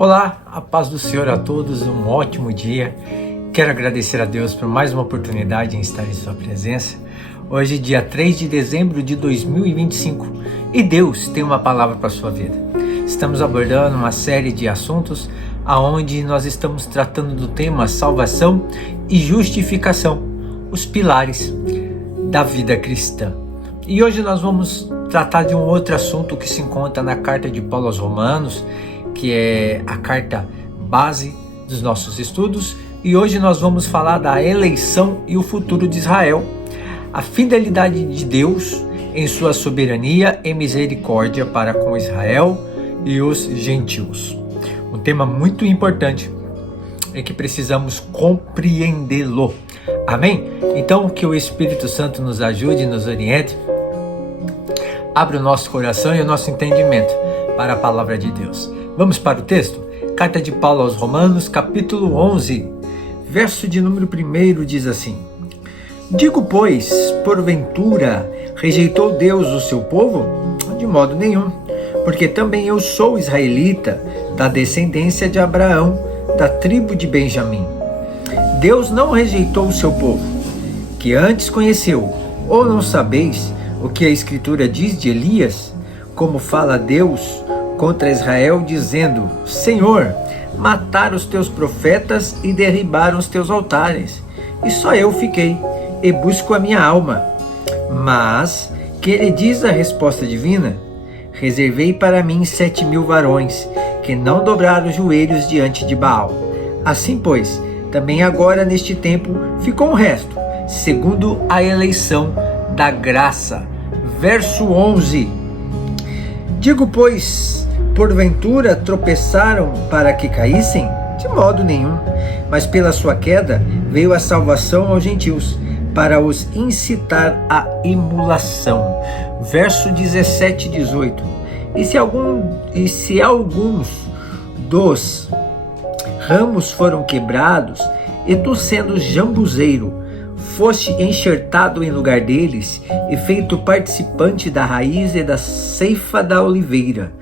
Olá, a paz do Senhor a todos, um ótimo dia. Quero agradecer a Deus por mais uma oportunidade em estar em sua presença. Hoje, dia 3 de dezembro de 2025, e Deus tem uma palavra para a sua vida. Estamos abordando uma série de assuntos onde nós estamos tratando do tema salvação e justificação, os pilares da vida cristã. E hoje nós vamos tratar de um outro assunto que se encontra na carta de Paulo aos Romanos, que é a carta base dos nossos estudos, e hoje nós vamos falar da eleição e o futuro de Israel, a fidelidade de Deus em sua soberania e misericórdia para com Israel e os gentios. Um tema muito importante e que precisamos compreendê-lo. Amém? Então que o Espírito Santo nos ajude e nos oriente, abra o nosso coração e o nosso entendimento para a palavra de Deus. Vamos para o texto? Carta de Paulo aos Romanos, capítulo 11, verso de número 1 diz assim: Digo, pois, porventura, rejeitou Deus o seu povo? De modo nenhum, porque também eu sou israelita, da descendência de Abraão, da tribo de Benjamim. Deus não rejeitou o seu povo, que antes conheceu. Ou não sabeis o que a Escritura diz de Elias? Como fala Deus contra Israel, dizendo: Senhor, mataram os teus profetas e derribaram os teus altares, e só eu fiquei, e busco a minha alma. Mas que ele diz a resposta divina: reservei para mim 7.000 varões, que não dobraram os joelhos diante de Baal. Assim, pois, também agora neste tempo ficou um resto, segundo a eleição da graça. Verso 11. Digo, pois, porventura tropeçaram para que caíssem? De modo nenhum, mas pela sua queda veio a salvação aos gentios, para os incitar à emulação. Verso 17 e 18. E se alguns dos ramos foram quebrados, e tu, sendo jambuzeiro, foste enxertado em lugar deles e feito participante da raiz e da ceifa da oliveira,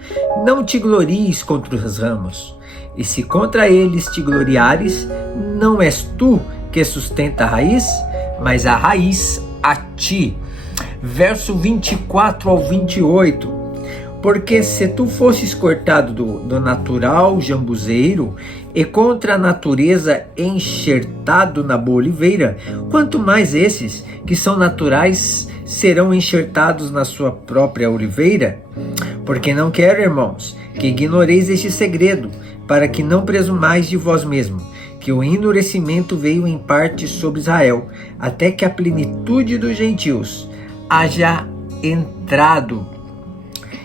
não te glories contra os ramos. E se contra eles te gloriares, não és tu que sustenta a raiz, mas a raiz a ti. Verso 24 ao 28. Porque se tu fosses cortado do natural jambuzeiro, e contra a natureza enxertado na boa oliveira, quanto mais esses, que são naturais, serão enxertados na sua própria oliveira? Porque não quero, irmãos, que ignoreis este segredo, para que não presumais de vós mesmos, que o endurecimento veio em parte sobre Israel, até que a plenitude dos gentios haja entrado.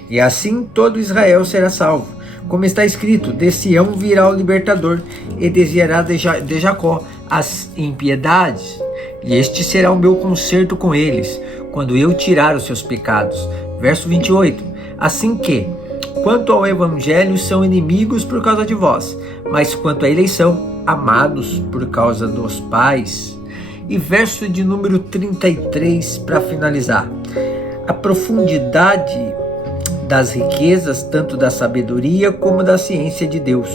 E assim todo Israel será salvo. Como está escrito: de Sião virá o libertador, e desviará de Jacó as impiedades. E este será o meu concerto com eles, quando eu tirar os seus pecados. Verso 28. Assim que, quanto ao evangelho, são inimigos por causa de vós, mas quanto à eleição, amados por causa dos pais. E verso de número 33 para finalizar. A profundidade das riquezas, tanto da sabedoria como da ciência de Deus,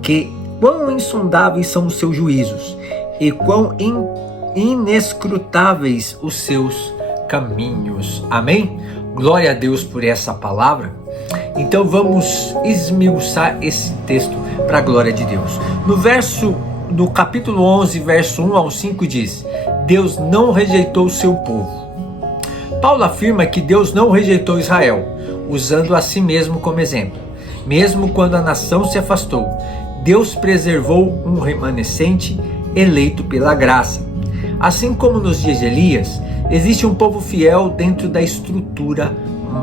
que quão insondáveis são os seus juízos, e quão inescrutáveis os seus caminhos. Amém? Glória a Deus por essa palavra. Então vamos esmiuçar esse texto para a glória de Deus. No capítulo 11, verso 1 ao 5 diz: Deus não rejeitou o seu povo. Paulo afirma que Deus não rejeitou Israel, usando a si mesmo como exemplo. Mesmo quando a nação se afastou, Deus preservou um remanescente eleito pela graça. Assim como nos dias de Elias, existe um povo fiel dentro da estrutura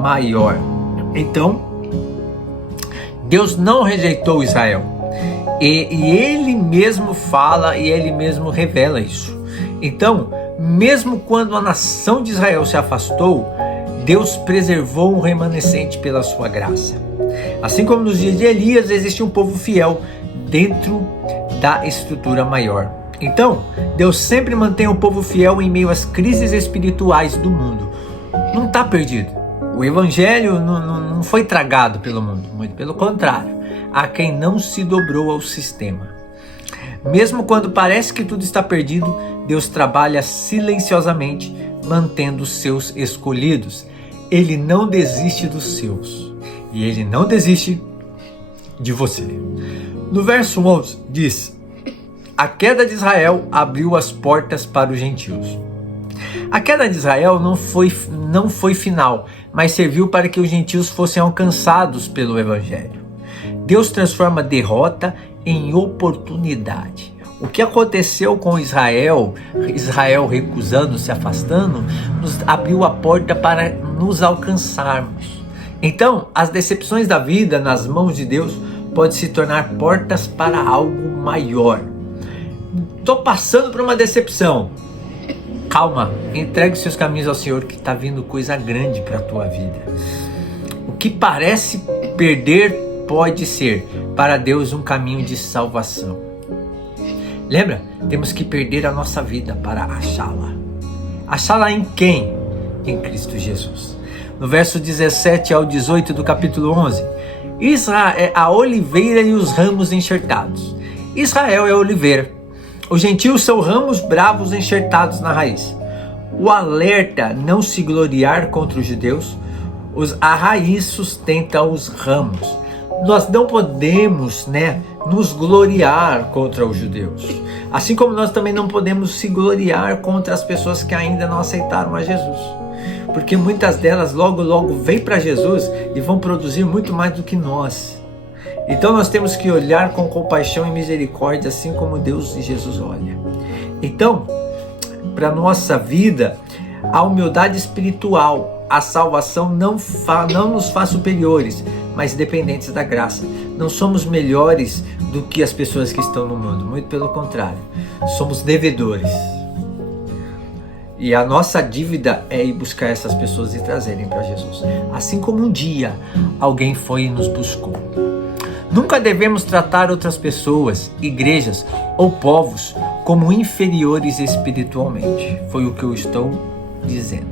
maior. Então, Deus não rejeitou Israel. E ele mesmo fala e ele mesmo revela isso. Então, mesmo quando a nação de Israel se afastou, Deus preservou um remanescente pela sua graça. Assim como nos dias de Elias, existe um povo fiel dentro da estrutura maior. Então, Deus sempre mantém o povo fiel em meio às crises espirituais do mundo. Não está perdido. O evangelho não foi tragado pelo mundo, muito pelo contrário. a quem não se dobrou ao sistema. Mesmo quando parece que tudo está perdido, Deus trabalha silenciosamente, mantendo os seus escolhidos. Ele não desiste dos seus. E Ele não desiste de você. No verso 11 diz: a queda de Israel abriu as portas para os gentios. A queda de Israel não foi final, mas serviu para que os gentios fossem alcançados pelo Evangelho. Deus transforma derrota em oportunidade. O que aconteceu com Israel recusando, se afastando, nos abriu a porta para nos alcançarmos. Então, as decepções da vida nas mãos de Deus podem se tornar portas para algo maior. Estou passando por uma decepção. Calma, entregue os seus caminhos ao Senhor, que está vindo coisa grande para a tua vida. O que parece perder pode ser para Deus um caminho de salvação. Lembra? Temos que perder a nossa vida para achá-la. Achá-la em quem? Em Cristo Jesus. No verso 17 ao 18 do capítulo 11, Israel é a oliveira e os ramos enxertados. Israel é a oliveira. Os gentios são ramos bravos enxertados na raiz. O alerta não se gloriar contra os judeus, a raiz sustenta os ramos. Nós não podemos, nos gloriar contra os judeus. Assim como nós também não podemos se gloriar contra as pessoas que ainda não aceitaram a Jesus. Porque muitas delas logo vêm para Jesus e vão produzir muito mais do que nós. Então nós temos que olhar com compaixão e misericórdia, assim como Deus e Jesus olha. Então, para a nossa vida, a humildade espiritual, a salvação não nos faz superiores, mas dependentes da graça. Não somos melhores do que as pessoas que estão no mundo, muito pelo contrário, somos devedores. E a nossa dívida é ir buscar essas pessoas e trazerem para Jesus. Assim como um dia alguém foi e nos buscou. Nunca devemos tratar outras pessoas, igrejas ou povos como inferiores espiritualmente. Foi o que eu estou dizendo.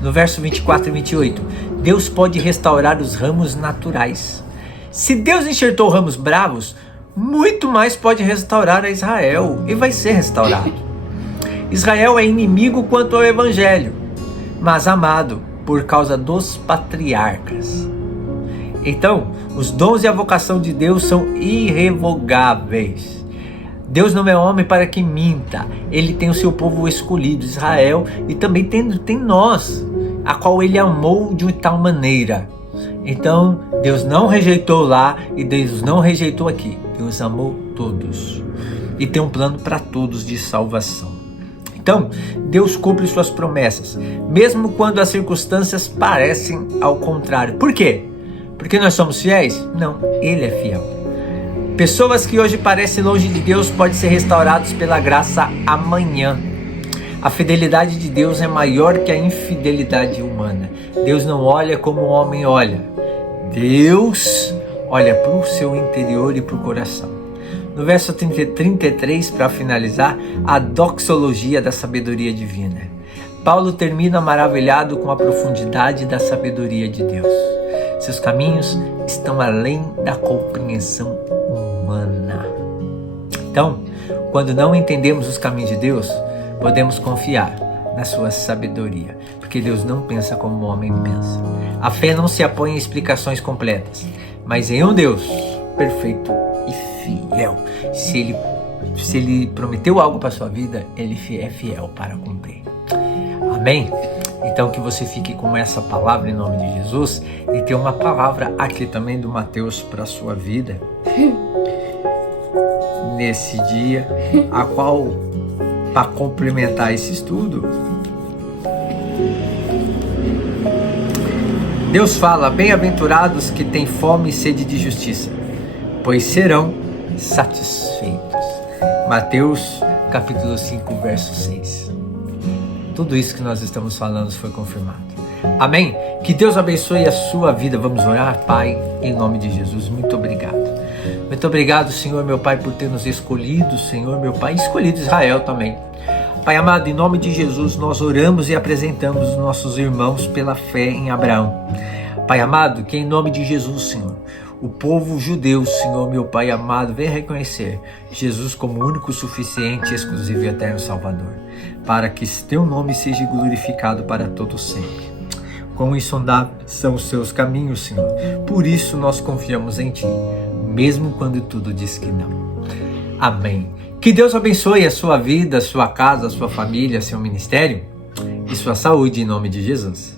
No verso 24 e 28, Deus pode restaurar os ramos naturais. Se Deus enxertou ramos bravos, muito mais pode restaurar a Israel e vai ser restaurado. Israel é inimigo quanto ao Evangelho, mas amado por causa dos patriarcas. Então, os dons e a vocação de Deus são irrevogáveis. Deus não é homem para que minta. Ele tem o seu povo escolhido, Israel, e também tem nós, a qual Ele amou de tal maneira. Então, Deus não rejeitou lá e Deus não rejeitou aqui. Deus amou todos e tem um plano para todos de salvação. Então, Deus cumpre suas promessas, mesmo quando as circunstâncias parecem ao contrário. Por quê? Porque nós somos fiéis? Não, Ele é fiel. Pessoas que hoje parecem longe de Deus podem ser restauradas pela graça amanhã. A fidelidade de Deus é maior que a infidelidade humana. Deus não olha como o homem olha. Deus olha para o seu interior e para o coração. No verso 33, para finalizar, a doxologia da sabedoria divina. Paulo termina maravilhado com a profundidade da sabedoria de Deus. Seus caminhos estão além da compreensão humana. Então, quando não entendemos os caminhos de Deus, podemos confiar na sua sabedoria, porque Deus não pensa como o homem pensa. A fé não se apoia em explicações completas, mas em um Deus perfeito e fiel. Se ele prometeu algo para a sua vida, Ele é fiel para cumprir. Amém? Então que você fique com essa palavra em nome de Jesus. E tem uma palavra aqui também do Mateus para a sua vida nesse dia, a qual, para complementar esse estudo, Deus fala: bem-aventurados que têm fome e sede de justiça, pois serão satisfeitos. Mateus capítulo 5, verso 6. Tudo isso que nós estamos falando foi confirmado. Amém? Que Deus abençoe a sua vida. Vamos orar, Pai, em nome de Jesus. Muito obrigado. Muito obrigado, Senhor, meu Pai, por ter nos escolhido, Senhor, meu Pai, escolhido Israel também. Pai amado, em nome de Jesus, nós oramos e apresentamos os nossos irmãos pela fé em Abraão. Pai amado, que em nome de Jesus, Senhor, o povo judeu, Senhor, meu Pai amado, venha reconhecer Jesus como o único, suficiente, exclusivo e eterno Salvador, para que teu nome seja glorificado para todo sempre. Quão insondáveis são os seus caminhos, Senhor. Por isso nós confiamos em Ti, mesmo quando tudo diz que não. Amém. Que Deus abençoe a sua vida, a sua casa, a sua família, seu ministério e sua saúde em nome de Jesus.